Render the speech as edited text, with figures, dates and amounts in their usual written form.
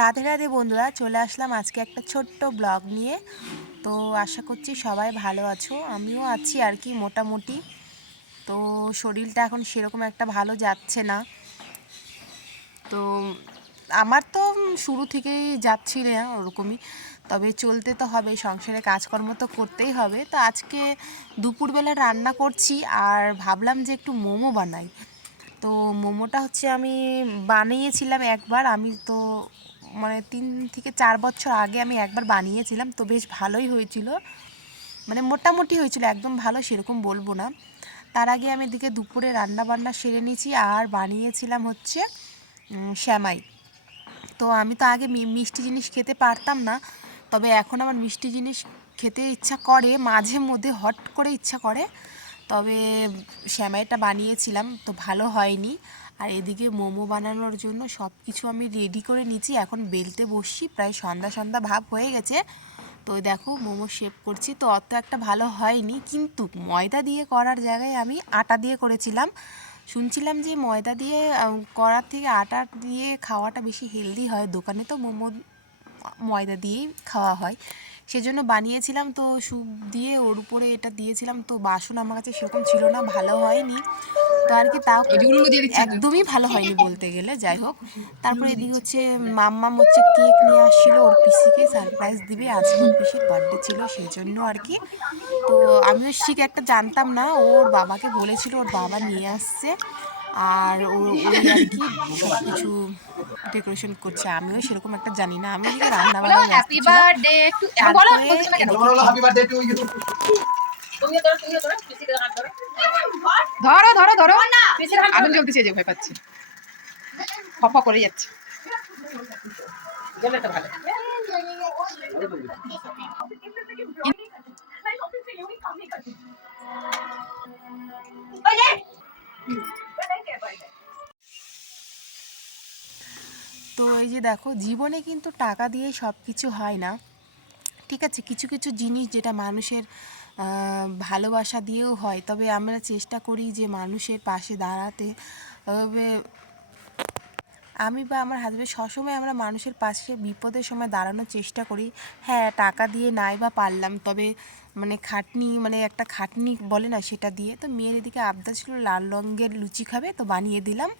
রাধে রাধে বন্ধুরা, চলে আসলাম আজকে একটা ছোট্ট ব্লগ নিয়ে। তো আশা করছি সবাই ভালো আছো, আমিও আছি আর কি মোটামুটি। তো শরীরটা এখন সেরকম একটা ভালো যাচ্ছে না। তো আমার তো শুরু থেকেই যাচ্ছি না ওরকমই, তবে চলতে তো হবে, সংসারে কাজকর্ম তো করতেই হবে। তো আজকে দুপুরবেলা রান্না করছি আর ভাবলাম যে একটু মোমো বানাই। তো মোমোটা হচ্ছে আমি বানিয়েছিলাম একবার, আমি তো মানে 3 থেকে 4 বছর আগে আমি একবার বানিয়েছিলাম, তো বেশ ভালোই হয়েছিল, মানে মোটামুটি হয়েছিল, একদম ভালো সেরকম বলবো না। তার আগে আমি এদিকে দুপুরে রান্না বান্না সেরে নিয়েছি আর বানিয়েছিলাম হচ্ছে শ্যামাই। তো আমি তো আগে মিষ্টি জিনিস খেতে পারতাম না, তবে এখন আমার মিষ্টি জিনিস খেতে ইচ্ছা করে, মাঝে মধ্যে হট করে ইচ্ছা করে। তবে শ্যামাইটা বানিয়েছিলাম তো ভালো হয়নি। আর এদিকে মোমো বানানোর জন্য সব কিছু আমি রেডি করে নিয়েছি, এখন বেলতে বসছি, প্রায় সন্ধ্যা সন্ধ্যা ভাব হয়ে গেছে। তো দেখো মোমো শেপ করছি, তো অত একটা ভালো হয়নি, কিন্তু ময়দা দিয়ে করার জায়গায় আমি আটা দিয়ে করেছিলাম। শুনছিলাম যে ময়দা দিয়ে করার থেকে আটা দিয়ে খাওয়াটা বেশি হেলদি হয়, দোকানে তো মোমো ময়দা দিয়েই খাওয়া হয়, সেজন্য বানিয়েছিলাম। তো স্যুপ দিয়ে ওর উপরে এটা দিয়েছিলাম, তো বাসন আমার কাছে সেরকম ছিল না, ভালো হয়নি। তো আর কি, তাও একদমই ভালো হয়নি বলতে গেলে, যাই হোক। তারপরে এদিকে হচ্ছে মাম্মাম হচ্ছে কেক নিয়ে আসছিলো, ওর পিসিকে সারপ্রাইজ দিবে, আজকে ওর পিসির বার্থডে ছিল সেই জন্য আর কি। তো আমিও ঠিক একটা জানতাম না, ওর বাবাকে বলেছিল, ওর বাবা নিয়ে আসছে, আর ওই আর কি সব কিছু ডেকোরেশন করছে, আমিও সেরকম একটা জানি না, আমি এদিকে রান্না বান্নায় ব্যস্ত ছিলাম। তারপরে এদিকে ধরো ধরো ধরো, আগুন জ্বলতেছে যে ভয় পাচ্ছে, ফপ করে যাচ্ছে। তো এই যে দেখো, জীবনে কিন্তু টাকা দিয়ে সব কিছু হয় না, ঠিক আছে, কিছু কিছু জিনিস যেটা মানুষের ভালোবাসা দিয়েও হয়, তবে আমরা চেষ্টা করি যে মানুষের পাশে দাঁড়াতে। তবে আমি বা আমার হাজব্যান্ড সবসময় আমরা মানুষের পাশে বিপদের সময় দাঁড়ানোর চেষ্টা করি। হ্যাঁ, টাকা দিয়ে নাই বা পারলাম, তবে মানে খাটনি, মানে একটা খাটনি বলে না, সেটা দিয়ে। তো মেয়ের এদিকে আবদার ছিল লাল রঙের লুচি খাবে, তো বানিয়ে দিলাম।